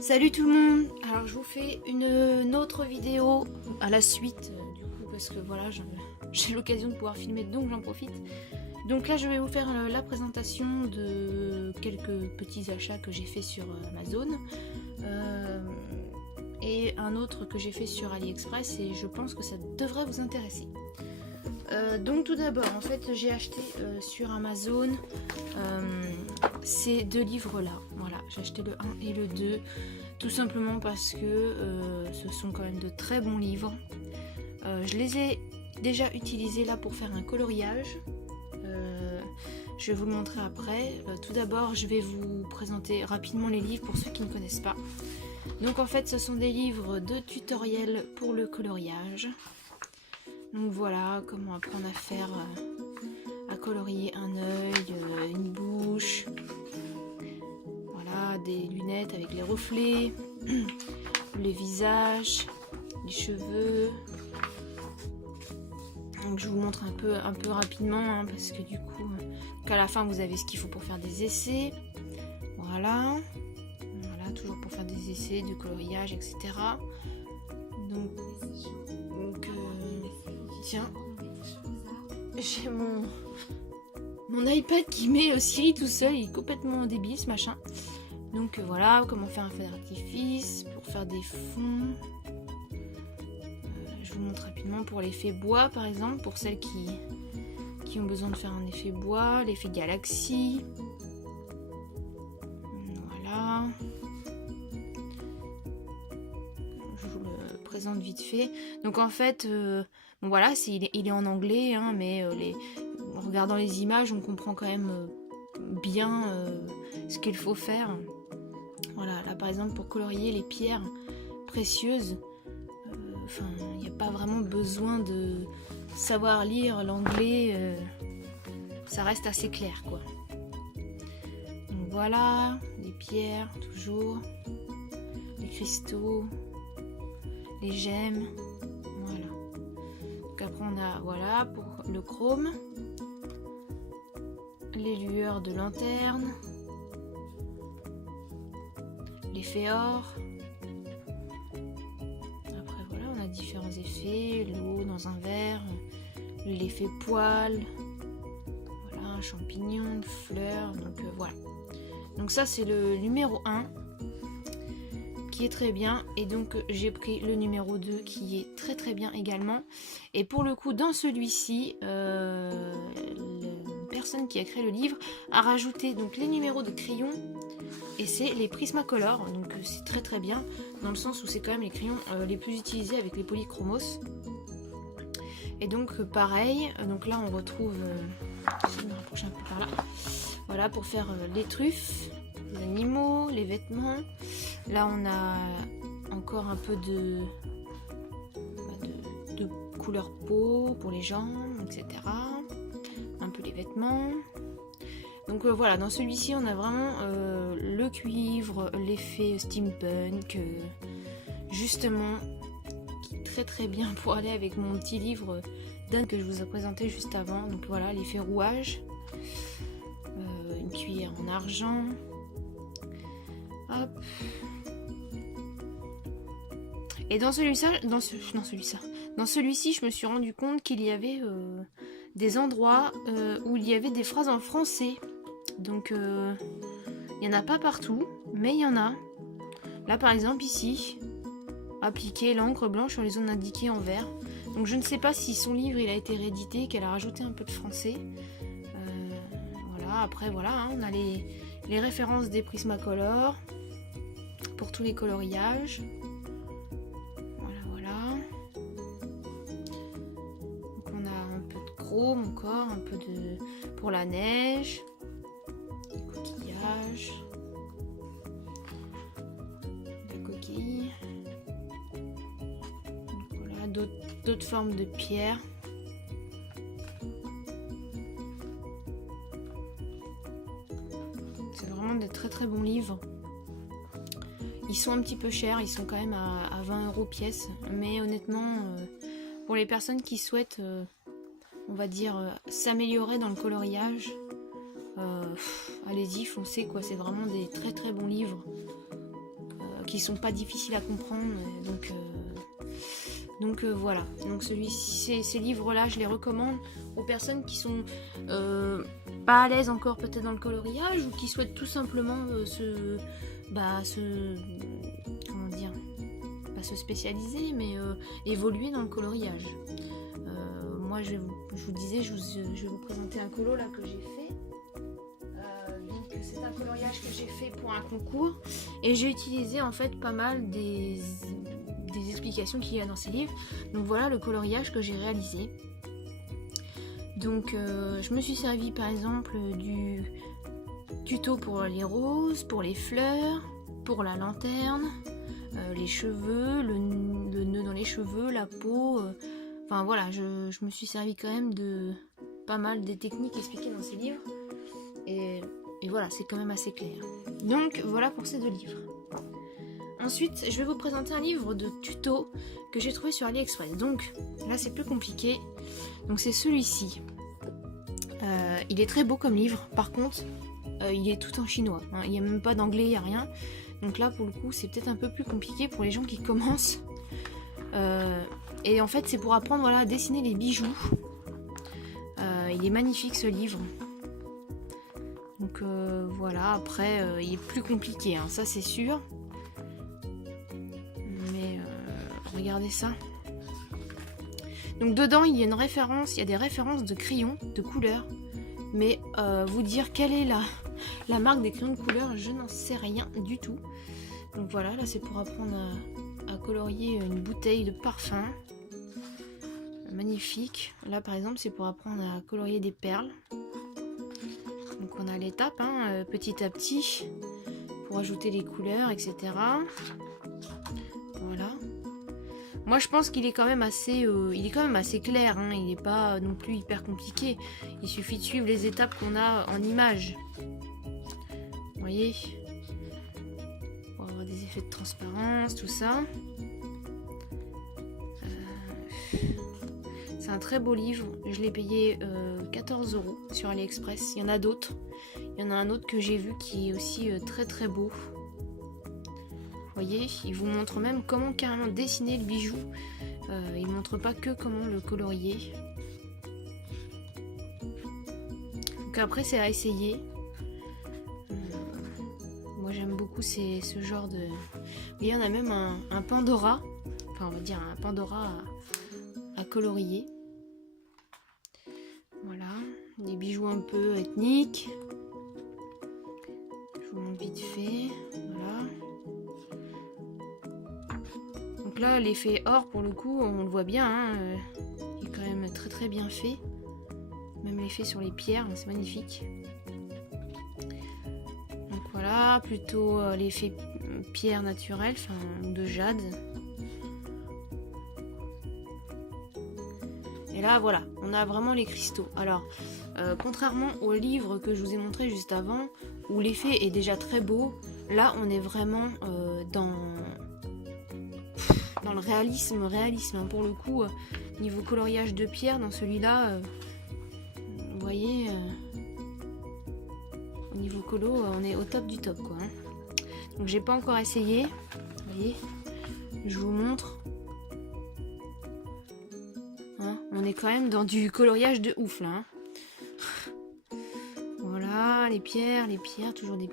Salut tout le monde. Alors je vous fais une autre vidéo à la suite du coup parce que voilà j'ai l'occasion de pouvoir filmer donc j'en profite. Donc là je vais vous faire la présentation de quelques petits achats que j'ai fait sur Amazon et un autre que j'ai fait sur AliExpress et je pense que ça devrait vous intéresser. Donc tout d'abord en fait j'ai acheté sur Amazon ces deux livres là, voilà, j'ai acheté le 1 et le 2 tout simplement parce que ce sont quand même de très bons livres. Je les ai déjà utilisés là pour faire un coloriage, je vais vous le montrer après. Tout d'abord je vais vous présenter rapidement les livres pour ceux qui ne connaissent pas. Donc en fait ce sont des livres de tutoriel pour le coloriage. Donc voilà, comment apprendre à faire, à colorier un œil, une bouche, voilà, des lunettes avec les reflets, les visages, les cheveux. Donc je vous montre un peu rapidement hein, parce que du coup, à la fin vous avez ce qu'il faut pour faire des essais. Voilà, voilà, toujours pour faire des essais de coloriage, etc. Donc tiens, j'ai mon iPad qui met Siri tout seul, il est complètement débile ce machin. Donc voilà, comment faire un feu d'artifice pour faire des fonds. Je vous montre rapidement pour l'effet bois par exemple, pour celles qui ont besoin de faire un effet bois, l'effet galaxie. Voilà. Je vous le présente vite fait. Donc en fait, bon voilà, il est en anglais, hein, mais en regardant les images, on comprend quand même bien ce qu'il faut faire. Voilà, là par exemple pour colorier les pierres précieuses, enfin il n'y a pas vraiment besoin de savoir lire l'anglais, ça reste assez clair quoi. Donc voilà, les pierres toujours, les cristaux, les gemmes, voilà. Donc après on a voilà pour le chrome, les lueurs de lanterne, l'effet or. Après voilà, on a différents effets, l'eau dans un verre, l'effet poil, voilà, un champignon, une fleur, donc voilà. Donc ça c'est le numéro 1 qui est très bien et donc j'ai pris le numéro 2 qui est très très bien également. Et pour le coup dans celui-ci, personne qui a créé le livre a rajouté donc les numéros de crayons et c'est les Prismacolor, donc c'est très très bien dans le sens où c'est quand même les crayons les plus utilisés avec les polychromos. Et donc pareil, donc là on retrouve, je vais me rapprocher un peu par là, voilà pour faire les truffes, les animaux, les vêtements. Là on a encore un peu de couleur peau pour les jambes, etc. Un peu les vêtements. Donc voilà, dans celui-ci on a vraiment le cuivre, l'effet steampunk, justement, qui est très très bien pour aller avec mon petit livre d'Anne que je vous ai présenté juste avant. Donc voilà, l'effet rouage, une cuillère en argent, hop. Et dans celui-ci, je me suis rendu compte qu'il y avait des endroits où il y avait des phrases en français. Donc il n'y en a pas partout, mais il y en a. Là par exemple ici, appliquer l'encre blanche sur les zones indiquées en vert. Donc je ne sais pas si son livre il a été réédité, qu'elle a rajouté un peu de français. Voilà, après voilà, hein, on a les références des Prismacolor pour tous les coloriages. Encore un peu de pour la neige, des coquillages, des coquilles, donc voilà, d'autres formes de pierres. C'est vraiment des très très bons livres. Ils sont un petit peu chers, ils sont quand même à 20 € pièce, mais honnêtement pour les personnes qui souhaitent, on va dire, s'améliorer dans le coloriage, allez-y, foncez quoi. C'est vraiment des très très bons livres qui sont pas difficiles à comprendre. Donc voilà. Donc ces livres-là, je les recommande aux personnes qui sont pas à l'aise encore peut-être dans le coloriage ou qui souhaitent tout simplement comment dire, pas se spécialiser, mais évoluer dans le coloriage. Moi, je vous disais, je vais vous présenter un colo là que j'ai fait. Donc c'est un coloriage que j'ai fait pour un concours et j'ai utilisé en fait pas mal des explications qu'il y a dans ces livres. Donc voilà le coloriage que j'ai réalisé. Donc je me suis servi par exemple du tuto pour les roses, pour les fleurs, pour la lanterne, les cheveux, le nœud dans les cheveux, la peau. Enfin voilà, je me suis servi quand même de pas mal des techniques expliquées dans ces livres. Et voilà, c'est quand même assez clair. Donc voilà pour ces deux livres. Ensuite, je vais vous présenter un livre de tuto que j'ai trouvé sur AliExpress. Donc là, c'est plus compliqué. Donc c'est celui-ci. Il est très beau comme livre. Par contre, il est tout en chinois. Hein. Il n'y a même pas d'anglais, il n'y a rien. Donc là, pour le coup, c'est peut-être un peu plus compliqué pour les gens qui commencent. Et en fait, c'est pour apprendre voilà, à dessiner les bijoux. Il est magnifique ce livre. Donc voilà, après, il est plus compliqué, hein, ça c'est sûr. Mais regardez ça. Donc dedans, il y a une référence, il y a des références de crayons, de couleurs. Mais vous dire quelle est la marque des crayons de couleur, je n'en sais rien du tout. Donc voilà, là c'est pour apprendre à colorier une bouteille de parfum. Magnifique. Là par exemple, c'est pour apprendre à colorier des perles. Donc on a l'étape, hein, petit à petit, pour ajouter les couleurs, etc. Voilà. Moi je pense qu'il est quand même assez, clair, hein, il n'est pas non plus hyper compliqué. Il suffit de suivre les étapes qu'on a en image. Vous voyez, pour avoir des effets de transparence, tout ça. C'est un très beau livre, je l'ai payé 14 € sur AliExpress. Il y en a d'autres. Il y en a un autre que j'ai vu qui est aussi très très beau. Vous voyez, il vous montre même comment carrément dessiner le bijou. Il ne montre pas que comment le colorier. Donc après c'est à essayer. Moi j'aime beaucoup ce genre de... Vous voyez, on a même un Pandora. Enfin on va dire un Pandora à colorier. Voilà, des bijoux un peu ethniques. Je vous montre vite fait. Voilà. Donc là, l'effet or, pour le coup, on le voit bien. Hein, il est quand même très très bien fait. Même l'effet sur les pierres, c'est magnifique. Donc voilà, plutôt l'effet pierre naturelle, enfin de jade. Et là, voilà, on a vraiment les cristaux. Alors, contrairement au livre que je vous ai montré juste avant, où l'effet est déjà très beau, là, on est vraiment dans le réalisme. Hein. Pour le coup, niveau coloriage de pierre, dans celui-là, vous voyez, au niveau colo, on est au top du top, quoi. Hein. Donc, j'ai pas encore essayé. Vous voyez, je vous montre. On est quand même dans du coloriage de ouf là. Hein. Voilà, les pierres, toujours des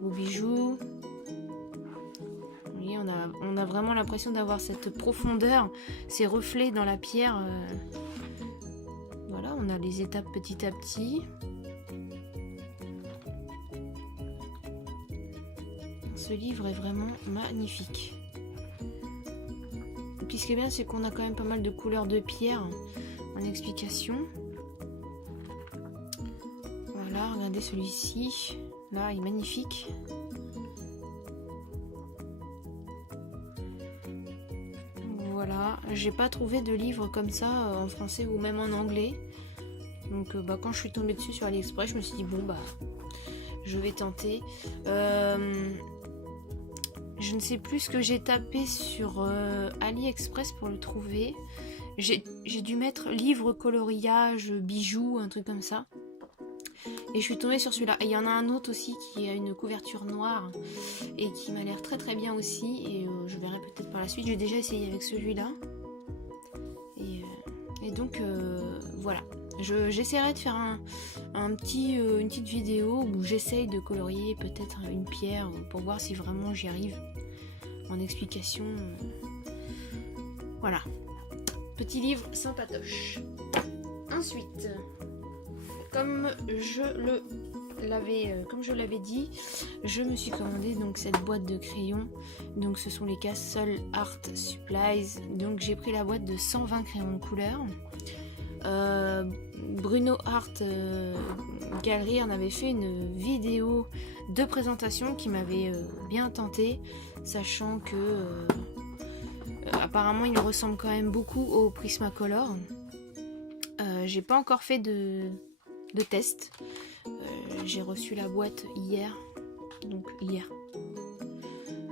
beaux bijoux. Vous voyez, on a vraiment l'impression d'avoir cette profondeur, ces reflets dans la pierre. Voilà, on a les étapes petit à petit. Ce livre est vraiment magnifique. Et puis ce qui est bien, c'est qu'on a quand même pas mal de couleurs de pierre en explication. Voilà, regardez celui-ci. Là, il est magnifique. Voilà, j'ai pas trouvé de livre comme ça en français ou même en anglais. Donc quand je suis tombée dessus sur AliExpress, je me suis dit bon bah je vais tenter. Je ne sais plus ce que j'ai tapé sur AliExpress pour le trouver. j'ai dû mettre livre, coloriage, bijoux, un truc comme ça. Et je suis tombée sur celui-là. Et il y en a un autre aussi qui a une couverture noire et qui m'a l'air très très bien aussi. Et je verrai peut-être par la suite. J'ai déjà essayé avec celui-là. Et donc voilà. J'essaierai de faire une petite vidéo où j'essaye de colorier peut-être une pierre pour voir si vraiment j'y arrive en explication. Voilà. Petit livre sympatoche. Ensuite, comme je l'avais dit, je me suis commandé donc cette boîte de crayons. Donc ce sont les Castle Art Supplies. Donc j'ai pris la boîte de 120 crayons de couleur. Bruno Art Galerie en avait fait une vidéo de présentation qui m'avait bien tenté, sachant que apparemment il ressemble quand même beaucoup au Prismacolor. J'ai pas encore fait de test. J'ai reçu la boîte hier. Donc hier.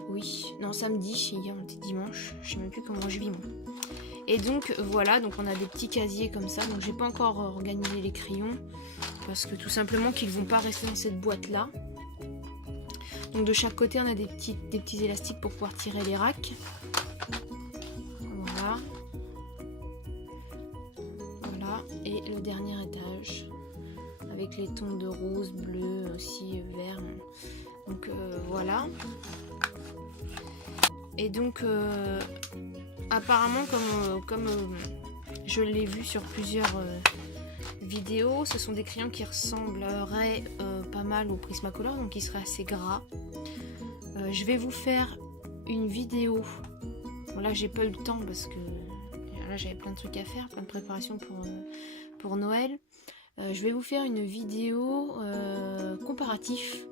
Oui, non, samedi, hier on était dimanche. Je sais même plus comment je vis moi. Et donc voilà, donc on a des petits casiers comme ça. Donc j'ai pas encore organisé les crayons parce que tout simplement qu'ils vont pas rester dans cette boîte là. Donc de chaque côté on a des petits élastiques pour pouvoir tirer les racks. Voilà. Voilà. Et le dernier étage avec les tons de rose, bleu, aussi vert. Donc voilà. Et donc apparemment comme je l'ai vu sur plusieurs vidéos, ce sont des crayons qui ressembleraient pas mal au Prismacolor, donc qui seraient assez gras. Je vais vous faire une vidéo. Bon, là j'ai pas eu le temps parce que là j'avais plein de trucs à faire, plein de préparations pour Noël. Je vais vous faire une vidéo comparatif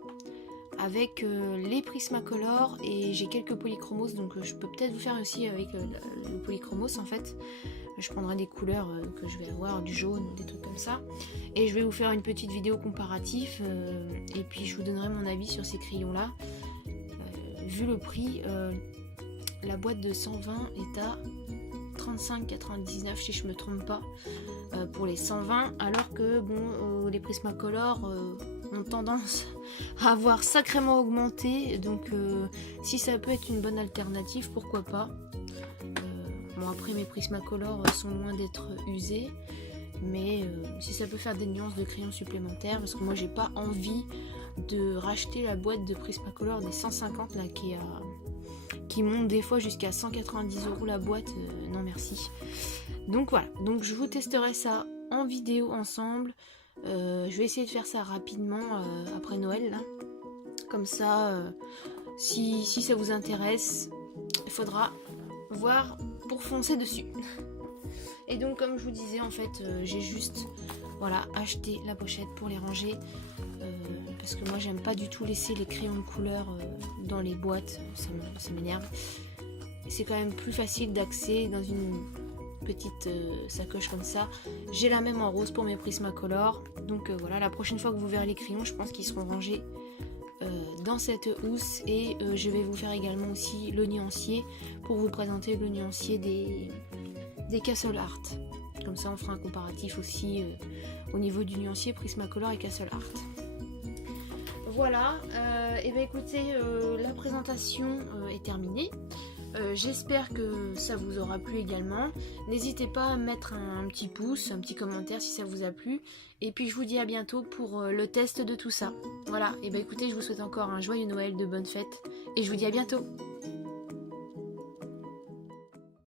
avec les Prismacolor et j'ai quelques polychromos, donc je peux peut-être vous faire aussi avec le polychromos en fait. Je prendrai des couleurs que je vais avoir, du jaune, des trucs comme ça, et je vais vous faire une petite vidéo comparatif et puis je vous donnerai mon avis sur ces crayons là. Vu le prix, la boîte de 120 est à 35,99 si je me trompe pas pour les 120, alors que bon les Prismacolor ont tendance à avoir sacrément augmenté, donc si ça peut être une bonne alternative, pourquoi pas. Bon, après mes Prismacolor sont loin d'être usés, mais si ça peut faire des nuances de crayons supplémentaires, parce que moi j'ai pas envie de racheter la boîte de Prismacolor des 150 là qui monte des fois jusqu'à 190 € la boîte, non merci. Donc voilà, donc je vous testerai ça en vidéo ensemble. Je vais essayer de faire ça rapidement après Noël là. Comme ça si ça vous intéresse, il faudra voir pour foncer dessus. Et donc comme je vous disais en fait j'ai juste voilà acheté la pochette pour les ranger parce que moi j'aime pas du tout laisser les crayons de couleur dans les boîtes, ça m'énerve. C'est quand même plus facile d'accès dans une petite sacoche comme ça. J'ai la même en rose pour mes Prismacolor, donc voilà, la prochaine fois que vous verrez les crayons, je pense qu'ils seront rangés dans cette housse, et je vais vous faire également aussi le nuancier pour vous présenter le nuancier des Castle Art. Comme ça on fera un comparatif aussi au niveau du nuancier Prismacolor et Castle Art. Voilà, et bien écoutez, la présentation est terminée. J'espère que ça vous aura plu également. N'hésitez pas à mettre un petit pouce, un petit commentaire si ça vous a plu. Et puis je vous dis à bientôt pour le test de tout ça. Voilà, et bien écoutez, je vous souhaite encore un joyeux Noël, de bonnes fêtes. Et je vous dis à bientôt.